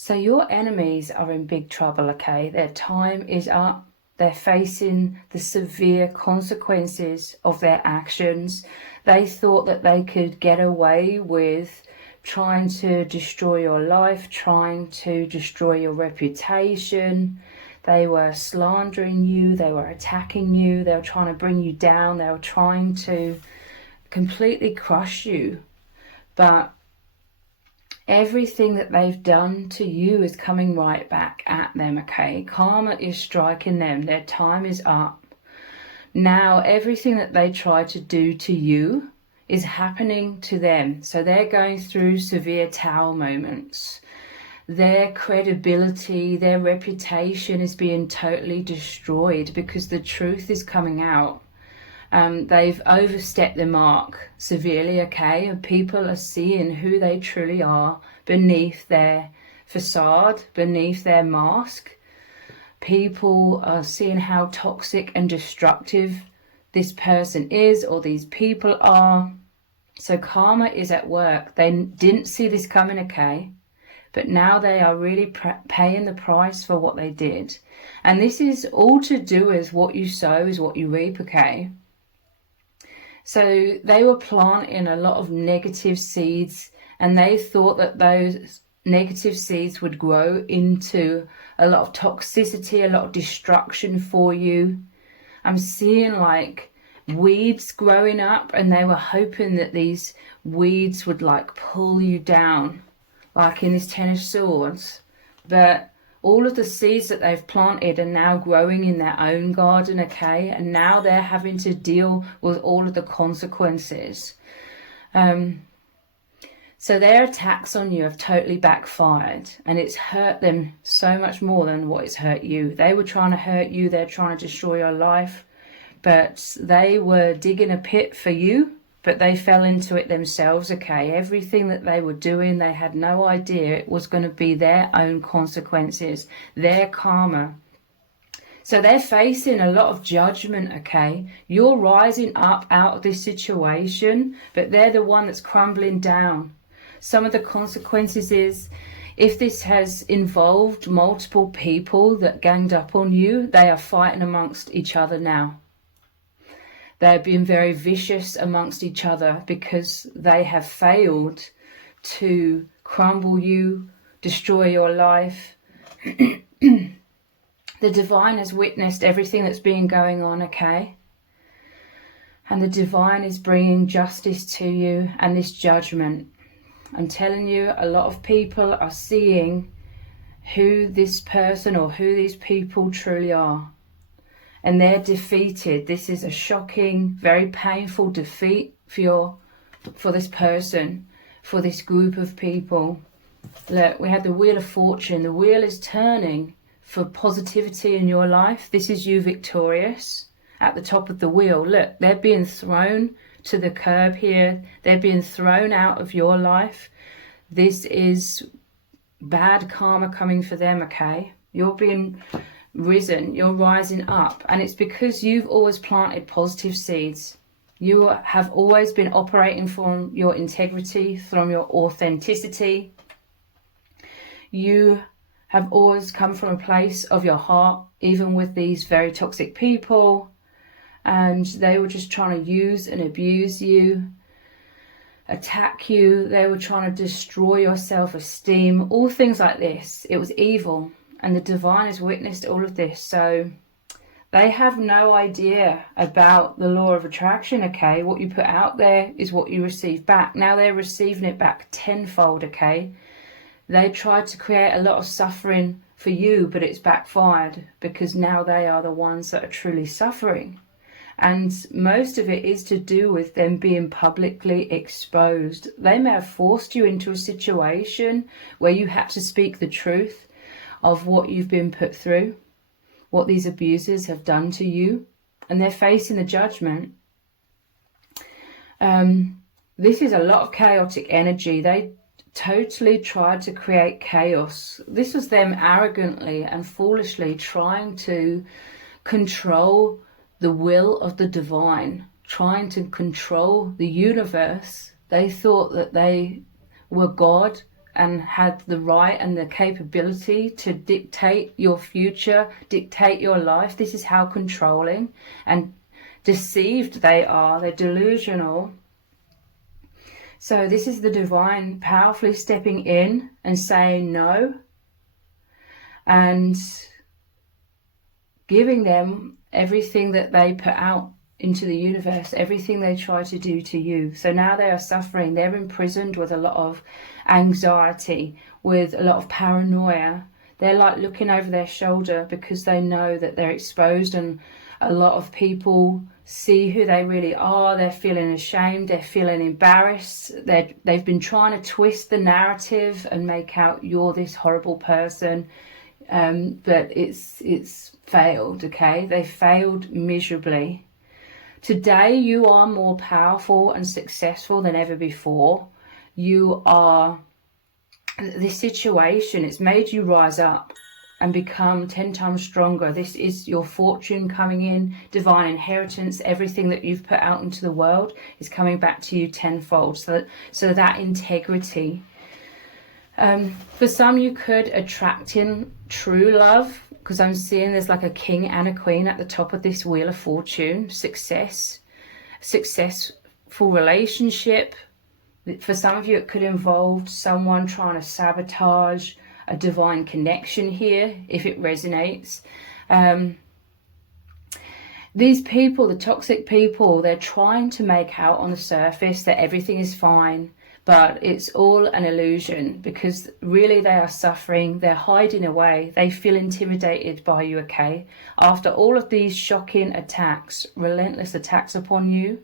So your enemies are in big trouble, okay? Their time is up. They're facing the severe consequences of their actions. They thought that they could get away with trying to destroy your life, trying to destroy your reputation. They were slandering you, they were attacking you, they were trying to bring you down, they were trying to completely crush you. But everything that they've done to you is coming right back at them, okay? Karma is striking them. Their time is up. Now, everything that they try to do to you is happening to them. So they're going through severe tower moments. Their credibility, their reputation is being totally destroyed because the truth is coming out. They've overstepped the mark severely, okay? And people are seeing who they truly are beneath their facade, beneath their mask. People are seeing how toxic and destructive this person is, or these people are. So karma is at work. They didn't see this coming, okay? But now they are really paying the price for what they did. And this is all to do with what you sow is what you reap, okay? So they were planting a lot of negative seeds, and they thought that those negative seeds would grow into a lot of toxicity, a lot of destruction for you. I'm seeing like weeds growing up, and they were hoping that these weeds would like pull you down, like in this Ten of Swords. But all of the seeds that they've planted are now growing in their own garden, okay? And now they're having to deal with all of the consequences. So their attacks on you have totally backfired, and it's hurt them so much more than what it's hurt you. They were trying to hurt you, they're trying to destroy your life, but they were digging a pit for you, but they fell into it themselves, okay? Everything that they were doing, they had no idea it was going to be their own consequences, their karma. So they're facing a lot of judgment, okay? You're rising up out of this situation, but they're the one that's crumbling down. Some of the consequences is, if this has involved multiple people that ganged up on you, they are fighting amongst each other now. They're being very vicious amongst each other because they have failed to crumble you, destroy your life. The divine has witnessed everything that's been going on, okay? And the divine is bringing justice to you and this judgment. I'm telling you, a lot of people are seeing who this person or who these people truly are. And they're defeated. This is a shocking, very painful defeat for this person, for this group of people. Look, we had the Wheel of Fortune. The wheel is turning for positivity in your life. This is you victorious at the top of the wheel. Look, they're being thrown to the curb here. They're being thrown out of your life. This is bad karma coming for them, okay? You're being risen, you're rising up, and it's because you've always planted positive seeds. You have always been operating from your integrity, from your authenticity. You have always come from a place of your heart, even with these very toxic people, and they were just trying to use and abuse you, attack you. They were trying to destroy your self-esteem, all things like this. It was evil. And the divine has witnessed all of this. So they have no idea about the law of attraction, okay? What you put out there is what you receive back. Now they're receiving it back tenfold, okay? They tried to create a lot of suffering for you, but it's backfired because now they are the ones that are truly suffering. And most of it is to do with them being publicly exposed. They may have forced you into a situation where you had to speak the truth of what you've been put through, what these abusers have done to you, and they're facing the judgment. This is a lot of chaotic energy. They totally tried to create chaos. This was them arrogantly and foolishly trying to control the will of the divine, trying to control the universe. They thought that they were God and had the right and the capability to dictate your future, dictate your life. This is how controlling and deceived they are. They're delusional. So this is the divine powerfully stepping in and saying no, and giving them everything that they put out into the universe, everything they try to do to you. So now they are suffering. They're imprisoned with a lot of anxiety, with a lot of paranoia. They're like looking over their shoulder because they know that they're exposed, and a lot of people see who they really are. They're feeling ashamed. They're feeling embarrassed. They've been trying to twist the narrative and make out you're this horrible person. But it's failed, okay? They failed miserably. Today, you are more powerful and successful than ever before. You are, this situation, it's made you rise up and become 10 times stronger. This is your fortune coming in, divine inheritance. Everything that you've put out into the world is coming back to you tenfold. So that integrity. For some, you could attract in true love, because I'm seeing there's like a king and a queen at the top of this wheel of fortune. Successful relationship. For some of you, it could involve someone trying to sabotage a divine connection here, if it resonates. These people, the toxic people, they're trying to make out on the surface that everything is fine, but it's all an illusion, because really they are suffering. They're hiding away. They feel intimidated by you, okay? After all of these shocking attacks, relentless attacks upon you,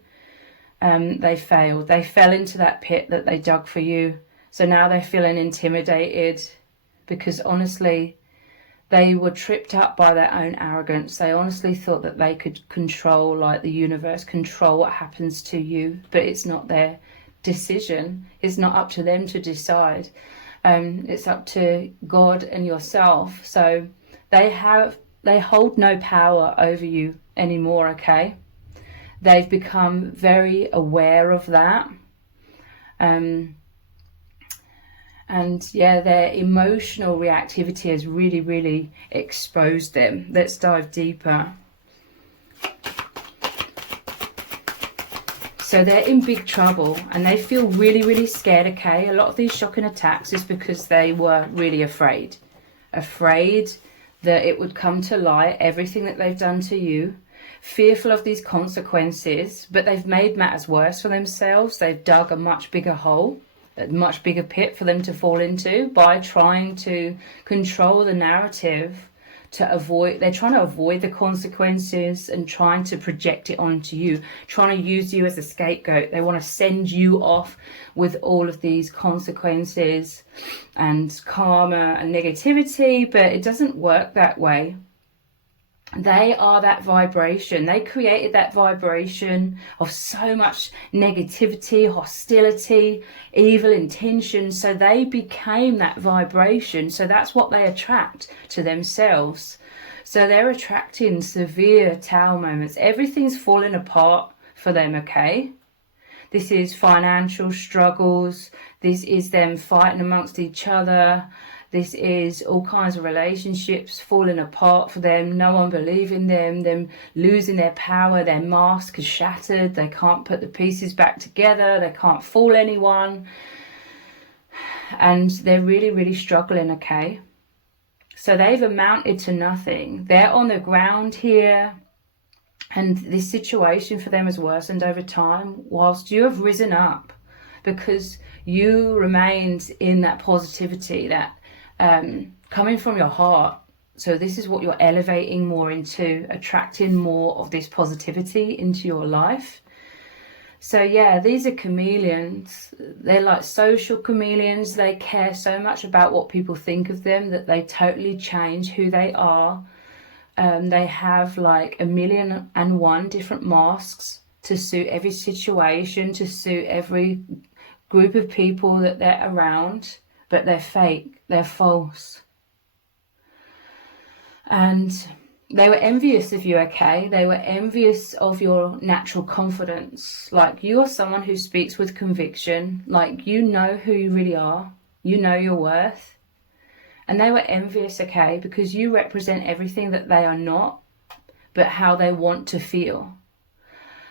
they failed. They fell into that pit that they dug for you. So now they're feeling intimidated, because honestly, they were tripped up by their own arrogance. They honestly thought that they could control, like the universe, control what happens to you, but it's not their decision. It's not up to them to decide. It's up to God and yourself. So they hold no power over you anymore, okay? They've become very aware of that. And yeah, their emotional reactivity has really, really exposed them. Let's dive deeper. So they're in big trouble and they feel really, really scared, okay? A lot of these shocking attacks is because they were really afraid. Afraid that it would come to light, everything that they've done to you. Fearful of these consequences, but they've made matters worse for themselves. They've dug a much bigger hole, a much bigger pit for them to fall into by trying to control the narrative. They're trying to avoid the consequences and trying to project it onto you, trying to use you as a scapegoat. They want to send you off with all of these consequences and karma and negativity, but it doesn't work that way. They are that vibration. They created that vibration of so much negativity, hostility, evil intention. So they became that vibration. So that's what they attract to themselves. So they're attracting severe Tao moments. Everything's falling apart for them, okay? This is financial struggles. This is them fighting amongst each other. This is all kinds of relationships falling apart for them, no one believing them losing their power, their mask is shattered, they can't put the pieces back together, they can't fool anyone. And they're really, really struggling, okay? So they've amounted to nothing. They're on the ground here, and this situation for them has worsened over time, whilst you have risen up because you remained in that positivity, that coming from your heart. So this is what you're elevating more into, attracting more of this positivity into your life. So yeah, these are chameleons. They're like social chameleons. They care so much about what people think of them that they totally change who they are. They have like 1,000,001 different masks to suit every situation, to suit every group of people that they're around. But they're fake, they're false. And they were envious of you, okay? They were envious of your natural confidence. Like, you are someone who speaks with conviction. Like, you know who you really are. You know your worth. And they were envious, okay, because you represent everything that they are not, but how they want to feel.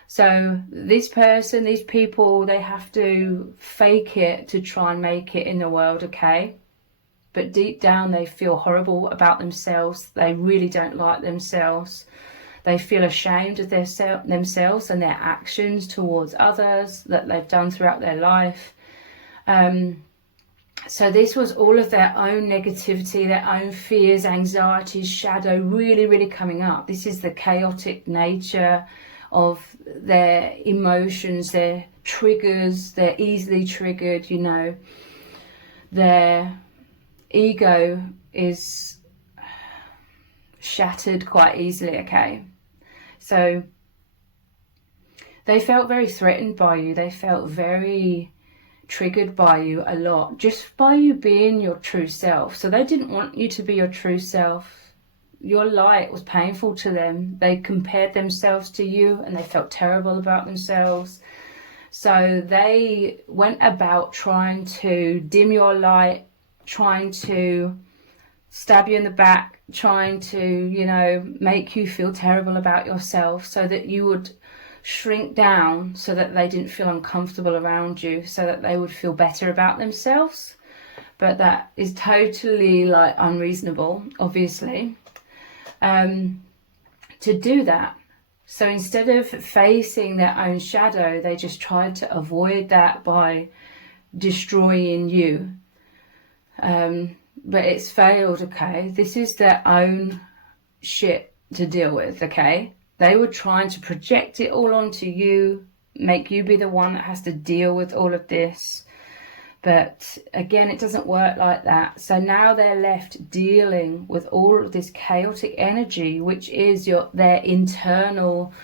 So this person, these people, they have to fake it to try and make it in the world, okay? But deep down they feel horrible about themselves. They really don't like themselves. They feel ashamed of themselves and their actions towards others that they've done throughout their life. So this was all of their own negativity, their own fears, anxieties, shadow really, really coming up. This is the chaotic nature of their emotions, their triggers. They're easily triggered, you know. Their ego is shattered quite easily, okay? So they felt very threatened by you. They felt very triggered by you a lot, just by you being your true self. So they didn't want you to be your true self. Your light was painful to them. They compared themselves to you and they felt terrible about themselves. So they went about trying to dim your light, trying to stab you in the back, trying to, you know, make you feel terrible about yourself so that you would shrink down, so that they didn't feel uncomfortable around you, so that they would feel better about themselves. But that is totally like unreasonable, obviously, to do that. So instead of facing their own shadow, they just tried to avoid that by destroying you. But it's failed, okay? This is their own shit to deal with, okay? They were trying to project it all onto you, make you be the one that has to deal with all of this. But again, it doesn't work like that. So now they're left dealing with all of this chaotic energy, which is their internal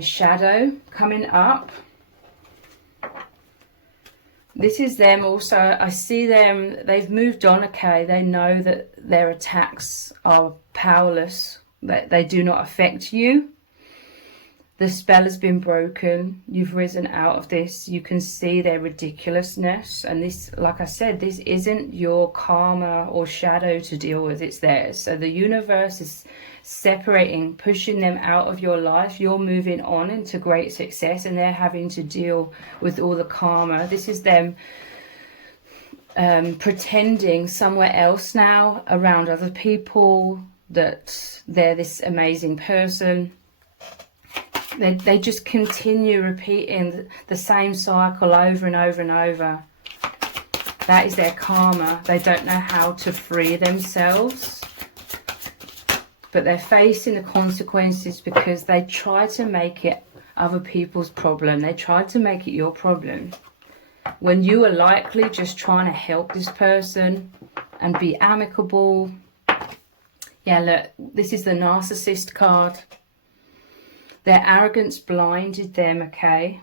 shadow coming up. This is them also. I see them, they've moved on, okay? They know that their attacks are powerless, that they do not affect you. The spell has been broken. You've risen out of this. You can see their ridiculousness. And this, like I said, this isn't your karma or shadow to deal with. It's theirs. So the universe is separating, pushing them out of your life. You're moving on into great success and they're having to deal with all the karma. This is them pretending somewhere else now around other people that they're this amazing person. They just continue repeating the same cycle over and over and over. That is their karma. They don't know how to free themselves. But they're facing the consequences because they try to make it other people's problem. They try to make it your problem. When you are likely just trying to help this person and be amicable. Yeah, look, this is the narcissist card. Their arrogance blinded them, okay?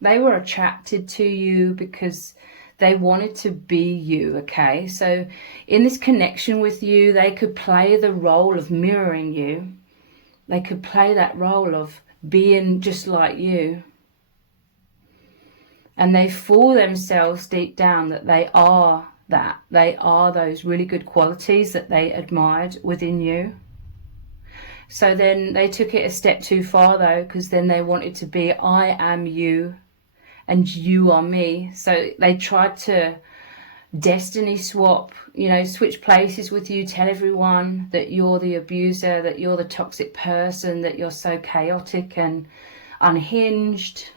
They were attracted to you because they wanted to be you, okay? So in this connection with you, they could play the role of mirroring you. They could play that role of being just like you. And they fool themselves deep down that they are that. They are those really good qualities that they admired within you. So then they took it a step too far though, because then they wanted to be, I am you and you are me. So they tried to destiny swap, you know, switch places with you, tell everyone that you're the abuser, that you're the toxic person, that you're so chaotic and unhinged,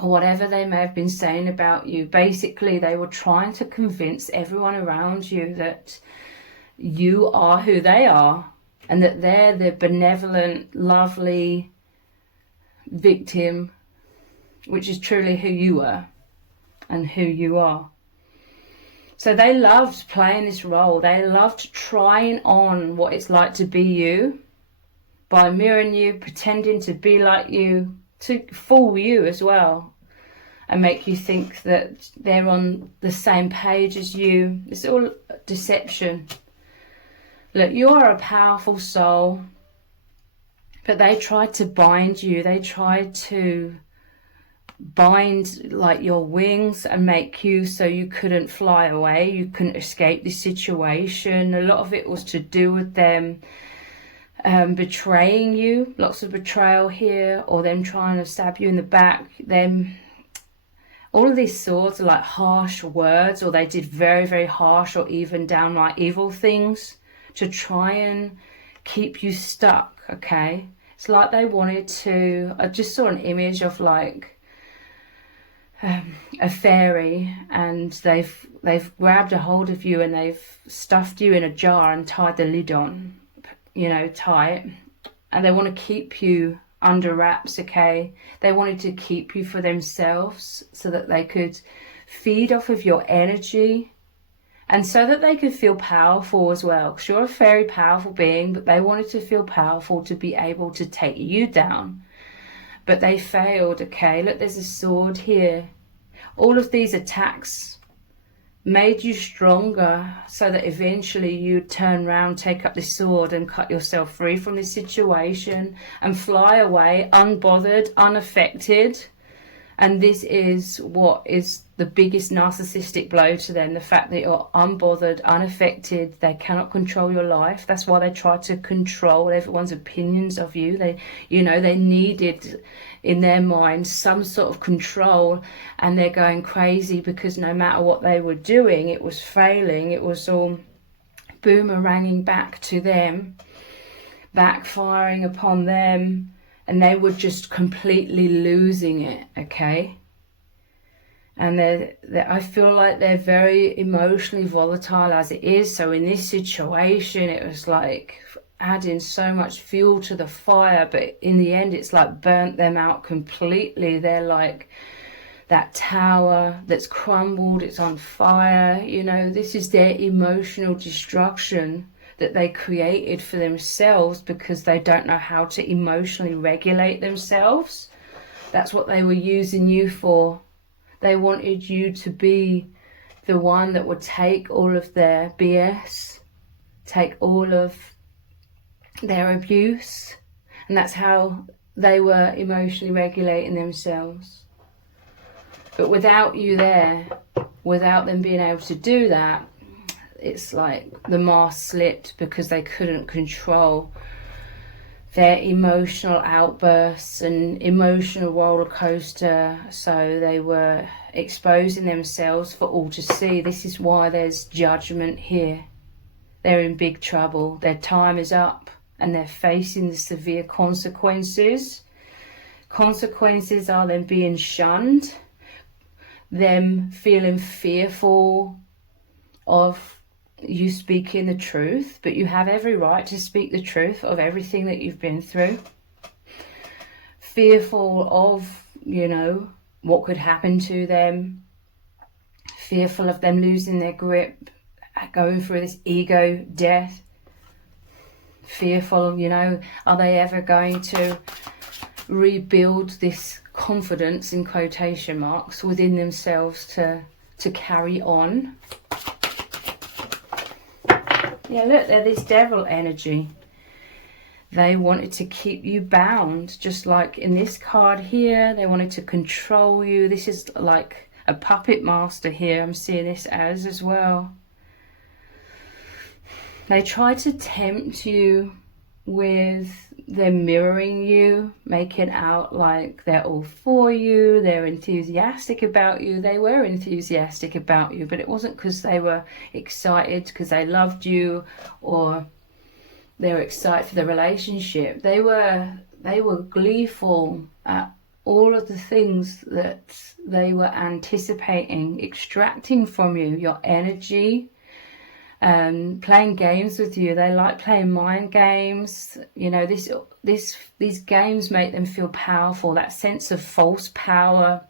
or whatever they may have been saying about you. Basically, they were trying to convince everyone around you that you are who they are. And that they're the benevolent, lovely victim, which is truly who you were and who you are. So they loved playing this role. They loved trying on what it's like to be you by mirroring you, pretending to be like you, to fool you as well and make you think that they're on the same page as you. It's all deception. Look, you are a powerful soul, but they tried to bind you. They tried to bind like your wings and make you so you couldn't fly away, you couldn't escape this situation. A lot of it was to do with them betraying you, lots of betrayal here, or them trying to stab you in the back. Them, all of these swords are like harsh words, or they did very, very harsh or even downright evil things to try and keep you stuck, okay? It's like they wanted to, I just saw an image of like a fairy, and they've grabbed a hold of you and they've stuffed you in a jar and tied the lid on, you know, tight, and they want to keep you under wraps, okay? They wanted to keep you for themselves so that they could feed off of your energy, and so that they could feel powerful as well, because you're a very powerful being, but they wanted to feel powerful to be able to take you down. But they failed, okay? Look, there's a sword here. All of these attacks made you stronger so that eventually you'd turn around, take up this sword and cut yourself free from this situation and fly away unbothered, unaffected. And this is what is the biggest narcissistic blow to them, the fact that you're unbothered, unaffected. They cannot control your life. That's why they try to control everyone's opinions of you. They, you know, they needed in their mind some sort of control, and they're going crazy because no matter what they were doing, it was failing. It was all boomeranging back to them, backfiring upon them. And they were just completely losing it, okay? And I feel like they're very emotionally volatile as it is. So in this situation, it was like adding so much fuel to the fire. But in the end, it's like burnt them out completely. They're like that tower that's crumbled. It's on fire. You know, this is their emotional destruction that they created for themselves because they don't know how to emotionally regulate themselves. That's what they were using you for. They wanted you to be the one that would take all of their BS, take all of their abuse, and that's how they were emotionally regulating themselves. But without you there, without them being able to do that, it's like the mask slipped because they couldn't control their emotional outbursts and emotional roller coaster. So they were exposing themselves for all to see. This is why there's judgment here. They're in big trouble. Their time is up and they're facing the severe consequences. Consequences are them being shunned, them feeling fearful of you speaking the truth, but you have every right to speak the truth of everything that you've been through. Fearful of, you know, what could happen to them. Fearful of them losing their grip, going through this ego death. Fearful, you know, are they ever going to rebuild this confidence, in quotation marks, within themselves to carry on? Yeah, look, they're this devil energy. They wanted to keep you bound, just like in this card here. They wanted to control you. This is like a puppet master here. I'm seeing this as well. They tried to tempt you with them mirroring you, making out like they're all for you, they're enthusiastic about you. They were enthusiastic about you, but it wasn't because they were excited because they loved you or they were excited for the relationship. They were gleeful at all of the things that they were anticipating, extracting from you, your energy, playing games with you. They like playing mind games. You know, these games make them feel powerful. That sense of false power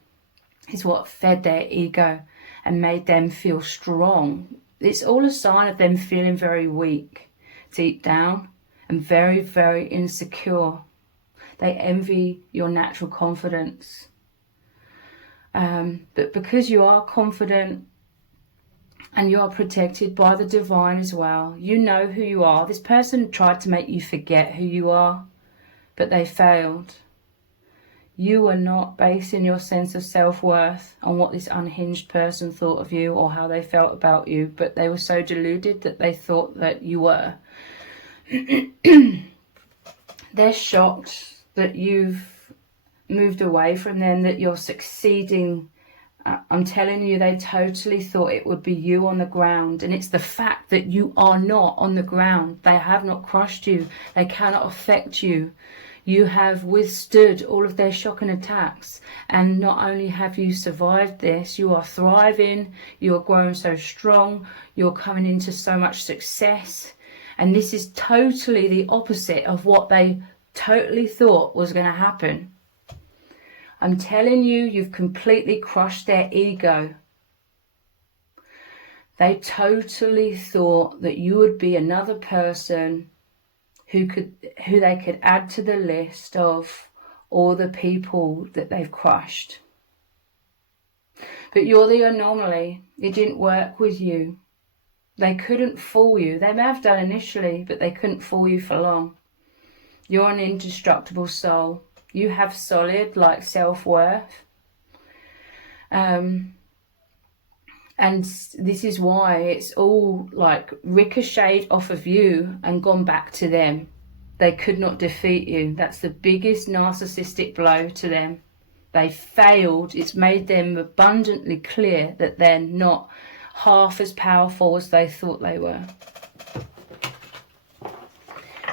is what fed their ego and made them feel strong. It's all a sign of them feeling very weak deep down and very, very insecure. They envy your natural confidence. But because you are confident, and you are protected by the divine as well. You know who you are. This person tried to make you forget who you are, but they failed. You were not basing your sense of self-worth on what this unhinged person thought of you or how they felt about you, but they were so deluded that they thought that you were. They're shocked that you've moved away from them, that you're succeeding. I'm telling you, they totally thought it would be you on the ground, and it's the fact that you are not on the ground. They have not crushed you. They cannot affect you. You have withstood all of their shock and attacks, and not only have you survived this, you are thriving, you are growing so strong, you're coming into so much success, and this is totally the opposite of what they totally thought was going to happen. I'm telling you, you've completely crushed their ego. They totally thought that you would be another person who they could add to the list of all the people that they've crushed. But you're the anomaly. It didn't work with you. They couldn't fool you. They may have done initially, but they couldn't fool you for long. You're an indestructible soul. You have solid, like, self-worth. And this is why it's all, like, ricocheted off of you and gone back to them. They could not defeat you. That's the biggest narcissistic blow to them. They failed. It's made them abundantly clear that they're not half as powerful as they thought they were.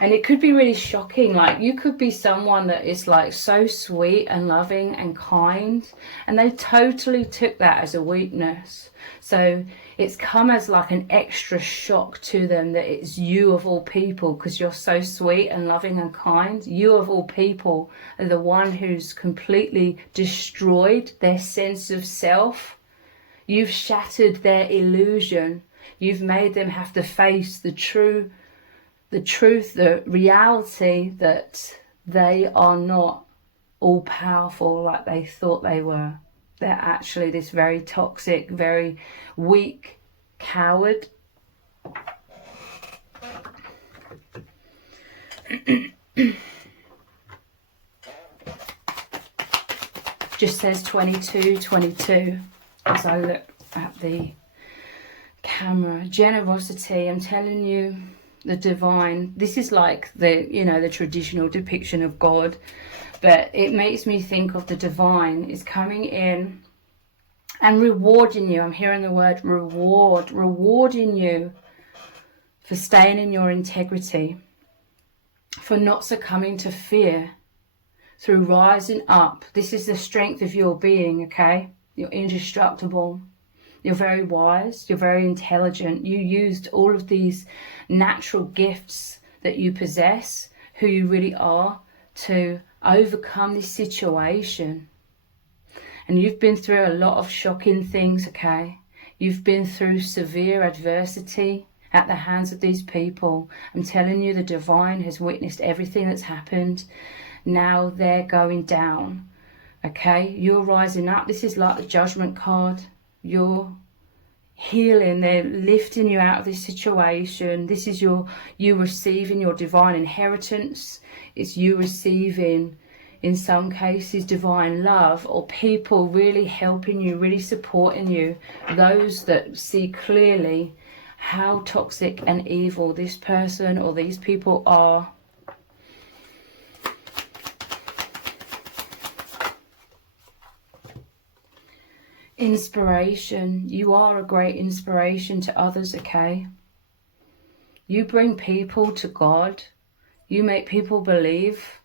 And it could be really shocking. Like, you could be someone that is, like, so sweet and loving and kind, and they totally took that as a weakness. So it's come as like an extra shock to them that it's you of all people, because you're so sweet and loving and kind. You of all people are the one who's completely destroyed their sense of self. You've shattered their illusion. You've made them have to face the truth, the reality that they are not all powerful like they thought they were. They're actually this very toxic, very weak coward. Just says 22 as I look at the camera. Generosity, I'm telling you, the divine. This is like the, the traditional depiction of God, but it makes me think of the divine is coming in and rewarding you. I'm hearing the word reward, rewarding you for staying in your integrity, for not succumbing to fear, through rising up. This is the strength of your being, okay? You're indestructible. You're very wise. You're very intelligent. You used all of these natural gifts that you possess, who you really are, to overcome this situation. And you've been through a lot of shocking things, okay? You've been through severe adversity at the hands of these people. I'm telling you, the divine has witnessed everything that's happened. Now they're going down, okay? You're rising up. This is like the judgment card. You're healing. They're lifting you out of this situation. This is you receiving your divine inheritance. It's you receiving, in some cases, divine love, or people really helping you, really supporting you. Those that see clearly how toxic and evil this person or these people are. Inspiration. You are a great inspiration to others, okay? You bring people to God. You make people believe.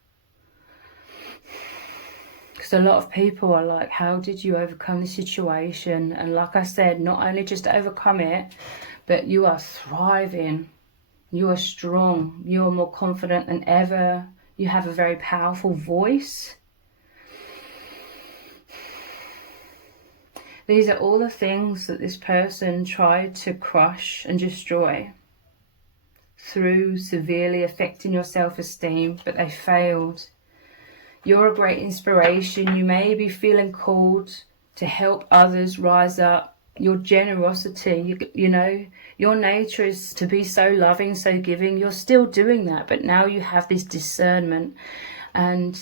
Because a lot of people are like, how did you overcome the situation? And like I said, not only just overcome it, but you are thriving. You are strong. You are more confident than ever. You have a very powerful voice. These are all the things that this person tried to crush and destroy through severely affecting your self-esteem, but they failed. You're a great inspiration. You may be feeling called to help others rise up. Your generosity, your nature is to be so loving, so giving. You're still doing that, but now you have this discernment. And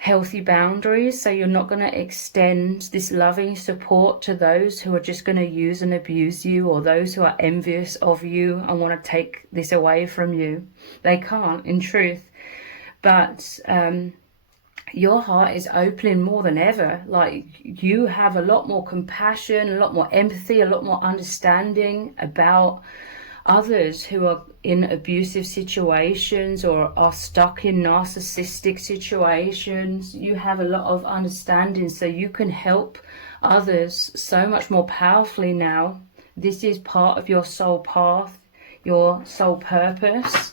healthy boundaries, so you're not going to extend this loving support to those who are just going to use and abuse you, or those who are envious of you and want to take this away from you. They can't, in truth. But your heart is opening more than ever. Like, you have a lot more compassion, a lot more empathy, a lot more understanding about others who are in abusive situations or are stuck in narcissistic situations. You have a lot of understanding, so you can help others so much more powerfully now. This is part of your soul path, your soul purpose.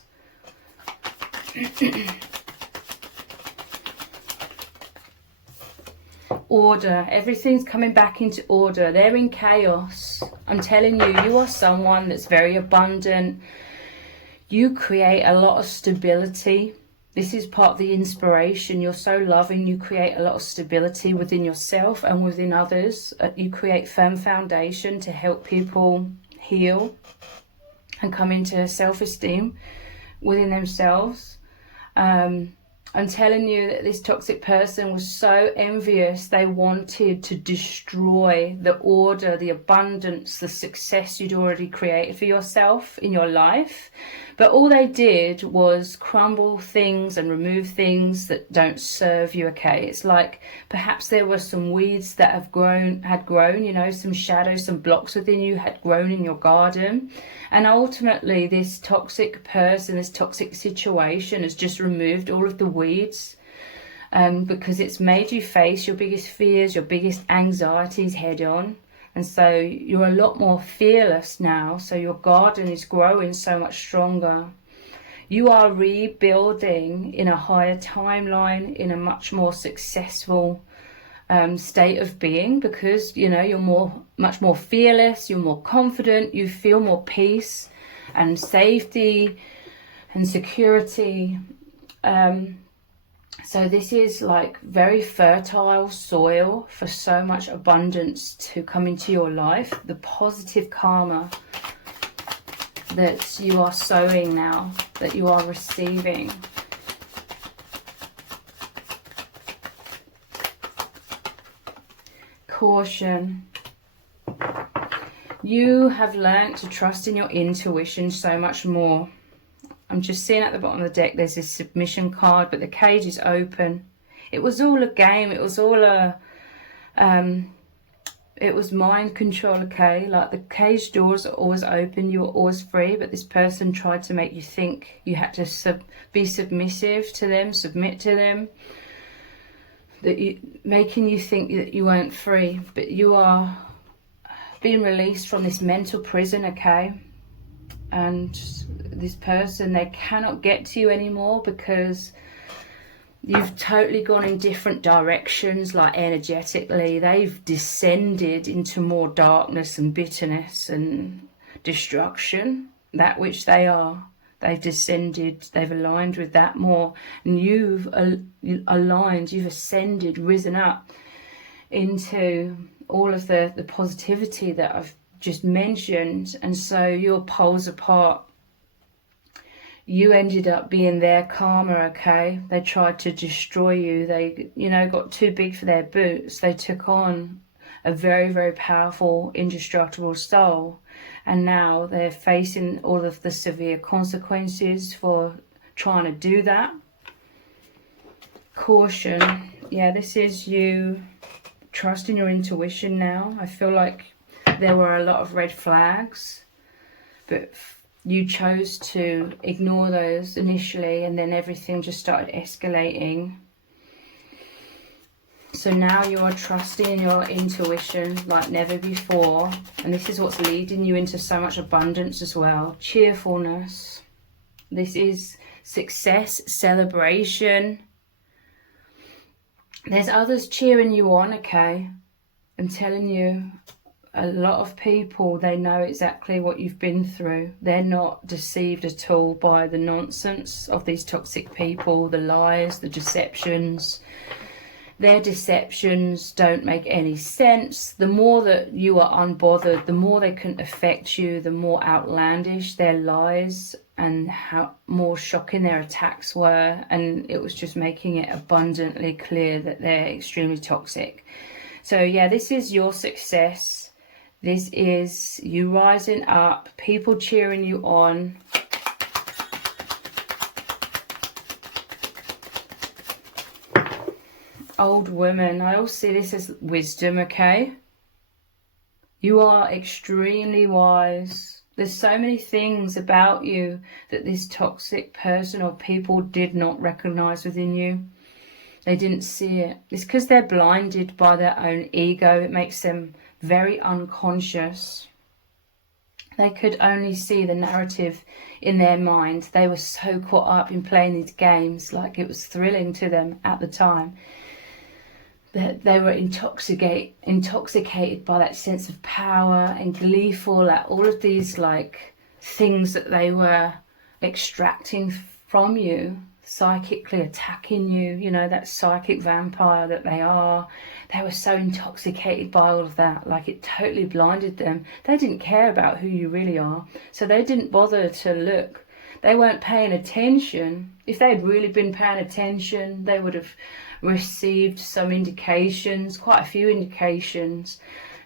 Order. Everything's coming back into order. They're in chaos. I'm telling you, you are someone that's very abundant. You create a lot of stability. This is part of the inspiration. You're so loving. You create a lot of stability within yourself and within others. You create firm foundation to help people heal and come into self-esteem within themselves. I'm telling you that this toxic person was so envious. They wanted to destroy the order, the abundance, the success you'd already created for yourself in your life. But all they did was crumble things and remove things that don't serve you, okay? It's like perhaps there were some weeds that had grown, you know, some shadows, some blocks within you had grown in your garden. And ultimately, this toxic person, this toxic situation has just removed all of the weeds, because it's made you face your biggest fears, your biggest anxieties head on. And so you're a lot more fearless now. So your garden is growing so much stronger. You are rebuilding in a higher timeline, in a much more successful state of being, because, you know, you're much more fearless, you're more confident, you feel more peace and safety and security. So this is like very fertile soil for so much abundance to come into your life. The positive karma that you are sowing now, that you are receiving. Caution. You have learnt to trust in your intuition so much more. I'm just seeing at the bottom of the deck there's this submission card, but the cage is open. It was all a game. It was all it was mind control, okay? Like, the cage doors are always open. You were always free, but this person tried to make you think you had to be submissive to them, submit to them. Making you think that you weren't free, but you are being released from this mental prison, okay? And this person, they cannot get to you anymore because you've totally gone in different directions, like energetically. They've descended into more darkness and bitterness and destruction, that which they are. They've descended, they've aligned with that more. And you've aligned, you've ascended, risen up into all of the positivity that I've just mentioned. And so you're poles apart. You ended up being their karma, okay? They tried to destroy you. They, you know, got too big for their boots. They took on a very, very powerful, indestructible soul. And now they're facing all of the severe consequences for trying to do that. Caution. Yeah, this is you trusting your intuition now. I feel like there were a lot of red flags, but you chose to ignore those initially, and then everything just started escalating. So now you are trusting your intuition like never before. And this is what's leading you into so much abundance as well. Cheerfulness. This is success, celebration. There's others cheering you on, okay? I'm telling you, a lot of people, they know exactly what you've been through. They're not deceived at all by the nonsense of these toxic people, the lies, the deceptions. Their deceptions don't make any sense. The more that you are unbothered, the more they couldn't affect you, the more outlandish their lies and how more shocking their attacks were. And it was just making it abundantly clear that they're extremely toxic. So yeah, this is your success. This is you rising up, people cheering you on. Old women, I also see this as wisdom, okay? You are extremely wise. There's so many things about you that this toxic person or people did not recognize within you. They didn't see it. It's because they're blinded by their own ego. It makes them very unconscious. They could only see the narrative in their mind. They were so caught up in playing these games, like it was thrilling to them at the time. They were intoxicated by that sense of power and gleeful at all of these like things that they were extracting from you, psychically attacking you, you know, that psychic vampire that they are. They were so intoxicated by all of that, like it totally blinded them. They didn't care about who you really are, so they didn't bother to look. They weren't paying attention. If they'd really been paying attention, they would have received some indications, quite a few indications,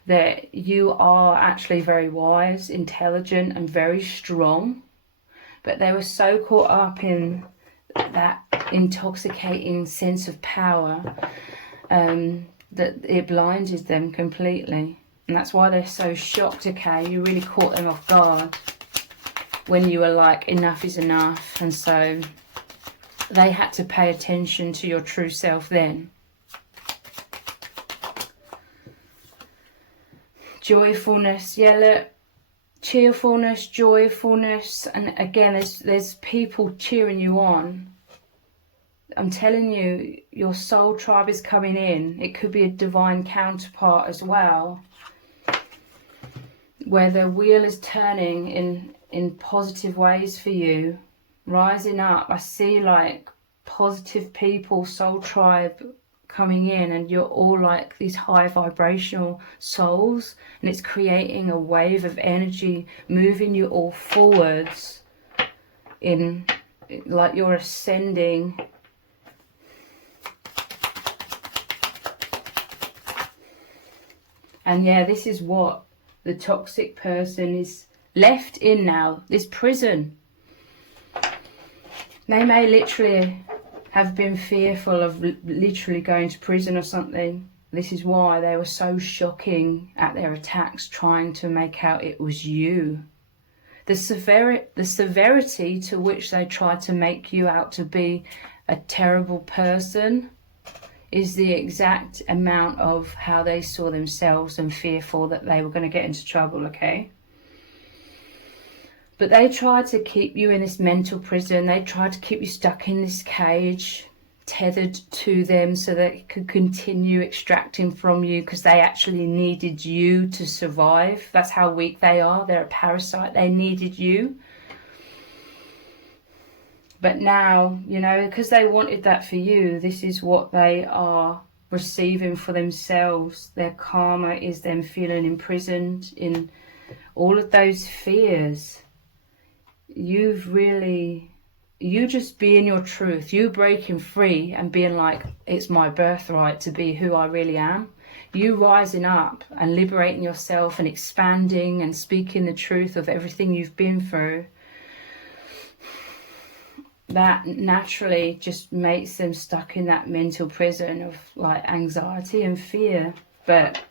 that you are actually very wise, intelligent and very strong. But they were so caught up in that intoxicating sense of power that it blinded them completely. And that's why they're so shocked, okay? You really caught them off guard when you were like, enough is enough. And so they had to pay attention to your true self then. Joyfulness, yeah, look, cheerfulness, joyfulness, and again, there's people cheering you on. I'm telling you, your soul tribe is coming in. It could be a divine counterpart as well, where the wheel is turning in positive ways for you. Rising up, I see like positive people, soul tribe coming in, and you're all like these high vibrational souls, and it's creating a wave of energy moving you all forwards in like you're ascending. And yeah, this is what the toxic person is left in now, this prison. They may literally have been fearful of literally going to prison or something. This is why they were so shocking at their attacks, trying to make out it was you. The severity to which they tried to make you out to be a terrible person is the exact amount of how they saw themselves and fearful that they were going to get into trouble, okay? But they tried to keep you in this mental prison. They tried to keep you stuck in this cage, tethered to them so they could continue extracting from you, because they actually needed you to survive. That's how weak they are. They're a parasite. They needed you. But now, you know, because they wanted that for you, this is what they are receiving for themselves. Their karma is them feeling imprisoned in all of those fears. You just being your truth, you breaking free and being like, it's my birthright to be who I really am. You rising up and liberating yourself and expanding and speaking the truth of everything you've been through. That naturally just makes them stuck in that mental prison of like anxiety and fear. But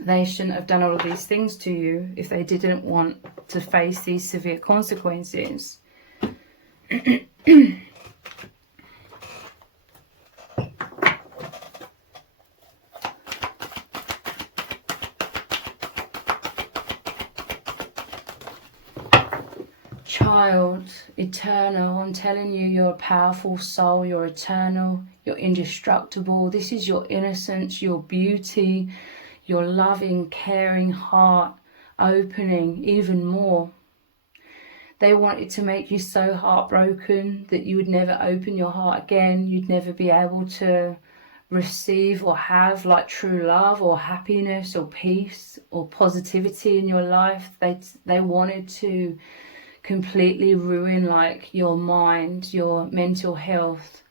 they shouldn't have done all of these things to you if they didn't want to face these severe consequences. Child, eternal, I'm telling you, you're a powerful soul, you're eternal, you're indestructible. This is your innocence, your beauty, your loving, caring heart opening even more. They wanted to make you so heartbroken that you would never open your heart again. You'd never be able to receive or have like true love or happiness or peace or positivity in your life. They wanted to completely ruin like your mind, your mental health,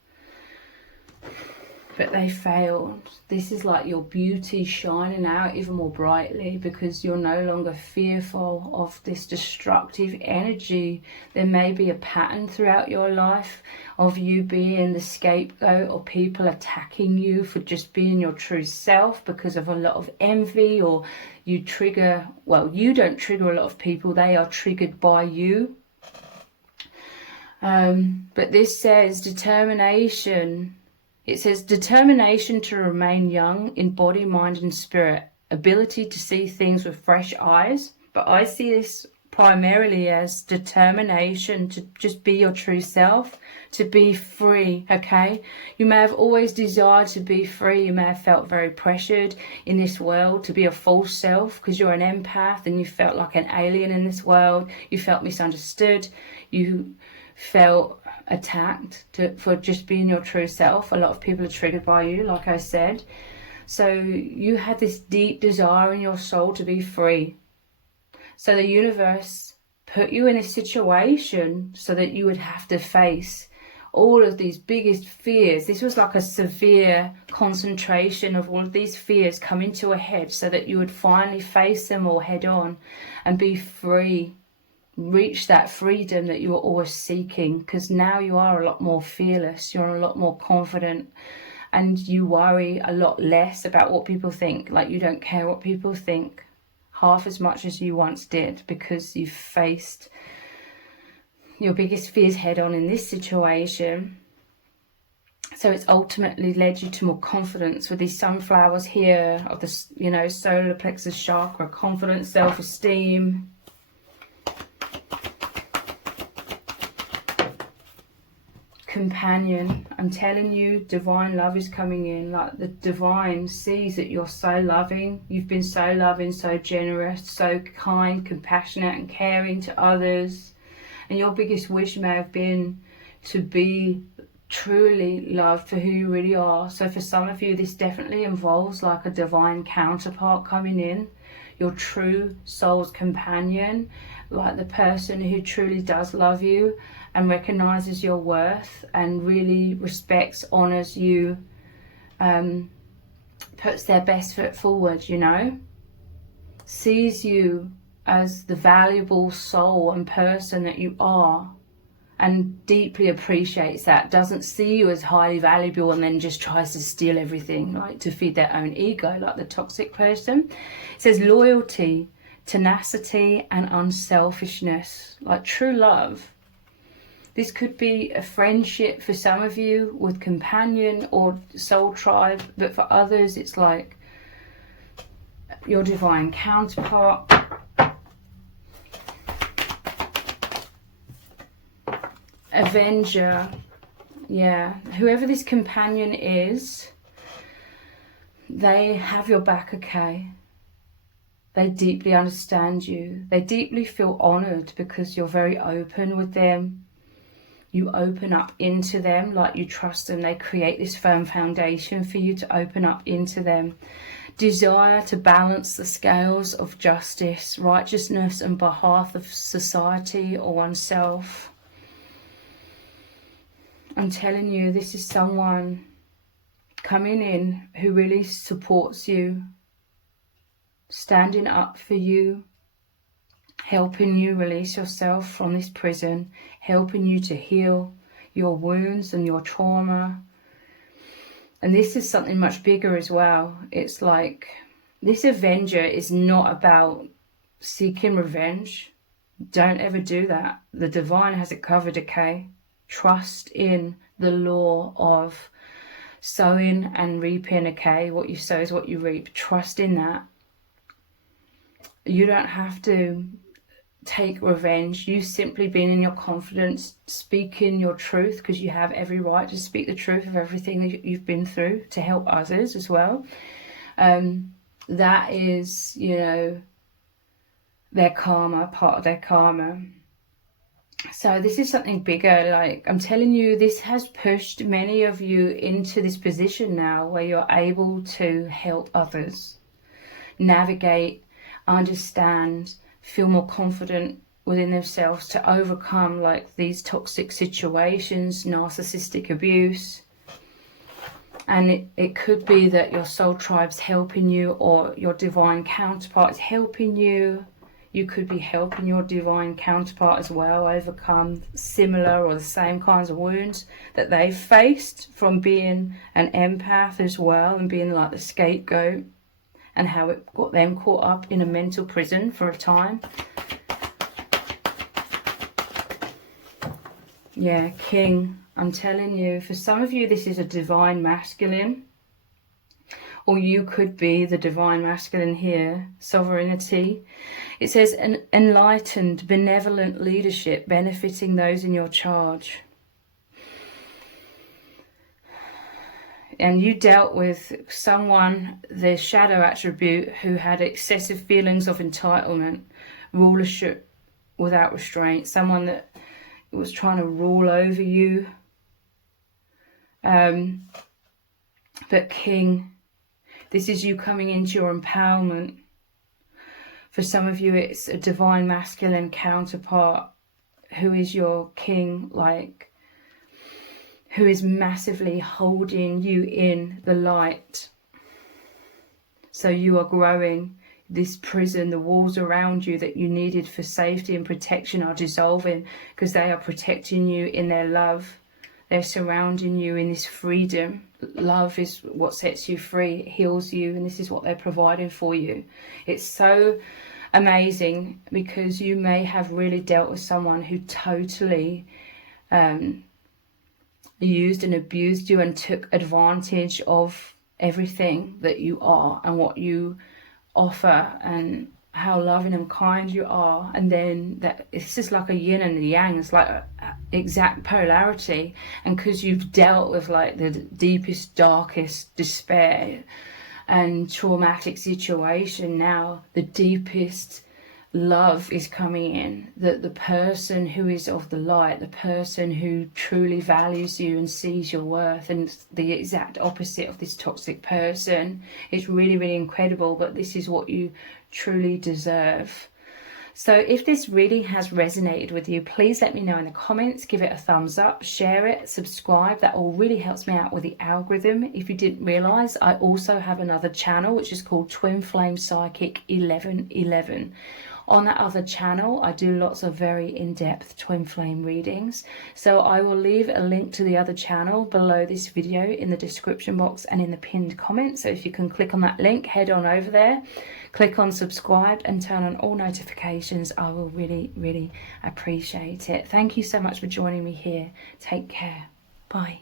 but they failed. This is like your beauty shining out even more brightly, because you're no longer fearful of this destructive energy. There may be a pattern throughout your life of you being the scapegoat, or people attacking you for just being your true self because of a lot of envy, or you trigger, well, you don't trigger a lot of people, they are triggered by you. But this says determination. It says determination to remain young in body, mind and spirit, ability to see things with fresh eyes. But I see this primarily as determination to just be your true self, to be free, okay? You may have always desired to be free. You may have felt very pressured in this world to be a false self because you're an empath and you felt like an alien in this world. You felt misunderstood. You felt attacked for just being your true self. A lot of people are triggered by you, like I said. So you had this deep desire in your soul to be free. So the universe put you in a situation so that you would have to face all of these biggest fears. This was like a severe concentration of all of these fears coming to a head so that you would finally face them all head on and be free. Reach that freedom that you were always seeking, because now you are a lot more fearless, you're a lot more confident, and you worry a lot less about what people think. Like, you don't care what people think half as much as you once did, because you've faced your biggest fears head on in this situation. So it's ultimately led you to more confidence with these sunflowers here of the, you know, solar plexus chakra, confidence, self-esteem. Companion, I'm telling you, divine love is coming in. Like, the divine sees that you're so loving, you've been so loving, so generous, so kind, compassionate and caring to others, and your biggest wish may have been to be truly loved for who you really are. So for some of you, this definitely involves like a divine counterpart coming in, your true soul's companion, like the person who truly does love you and recognizes your worth and really respects, honors you, puts their best foot forward, you know, sees you as the valuable soul and person that you are, and deeply appreciates that, doesn't see you as highly valuable and then just tries to steal everything, like to feed their own ego, like the toxic person. It says loyalty, tenacity and unselfishness, like true love. This could be a friendship for some of you with companion or soul tribe, but for others it's like your divine counterpart. Avenger, yeah, whoever this companion is, they have your back, okay? They deeply understand you. They deeply feel honored because you're very open with them. You open up into them like you trust them. They create this firm foundation for you to open up into them. Desire to balance the scales of justice, righteousness on behalf of society or oneself. I'm telling you, this is someone coming in who really supports you, standing up for you, helping you release yourself from this prison, helping you to heal your wounds and your trauma. And this is something much bigger as well. It's like, this Avenger is not about seeking revenge. Don't ever do that. The divine has it covered, okay? Trust in the law of sowing and reaping, okay? What you sow is what you reap. Trust in that. You don't have to take revenge. You simply being in your confidence, speaking your truth, because you have every right to speak the truth of everything that you've been through to help others as well. That is, you know, their karma, part of their karma. So this is something bigger. Like I'm telling you, this has pushed many of you into this position now where you're able to help others navigate, understand, feel more confident within themselves to overcome like these toxic situations, narcissistic abuse. And it could be that your soul tribe's helping you, or your divine counterpart is helping you. You could be helping your divine counterpart as well overcome similar or the same kinds of wounds that they've faced from being an empath as well, and being like the scapegoat, and how it got them caught up in a mental prison for a time. Yeah, King. I'm telling you, for some of you, this is a divine masculine. Or you could be the divine masculine here. Sovereignty. It says an enlightened, benevolent leadership benefiting those in your charge. And you dealt with someone, the shadow attribute, who had excessive feelings of entitlement, rulership without restraint, someone that was trying to rule over you. But King, this is you coming into your empowerment. For some of you, it's a divine masculine counterpart who is your king, like, who is massively holding you in the light. So you are growing. This prison, the walls around you that you needed for safety and protection are dissolving, because they are protecting you in their love. They're surrounding you in this freedom. Love is what sets you free, it heals you, and this is what they're providing for you. It's so amazing, because you may have really dealt with someone who totally used and abused you and took advantage of everything that you are and what you offer and how loving and kind you are. And then that it's just like a yin and a yang. It's like a exact polarity. And because you've dealt with like the deepest, darkest despair and traumatic situation, now the deepest love is coming in. That the person who is of the light, the person who truly values you and sees your worth, and the exact opposite of this toxic person. It's really, really incredible, but this is what you truly deserve. So if this really has resonated with you, please let me know in the comments. Give it a thumbs up, share it, subscribe. That all really helps me out with the algorithm. If you didn't realize, I also have another channel which is called Twin Flame Psychic 1111. On that other channel, I do lots of very in-depth twin flame readings. So I will leave a link to the other channel below this video in the description box and in the pinned comment. So if you can click on that link, head on over there, click on subscribe and turn on all notifications. I will really, really appreciate it. Thank you so much for joining me here. Take care. Bye.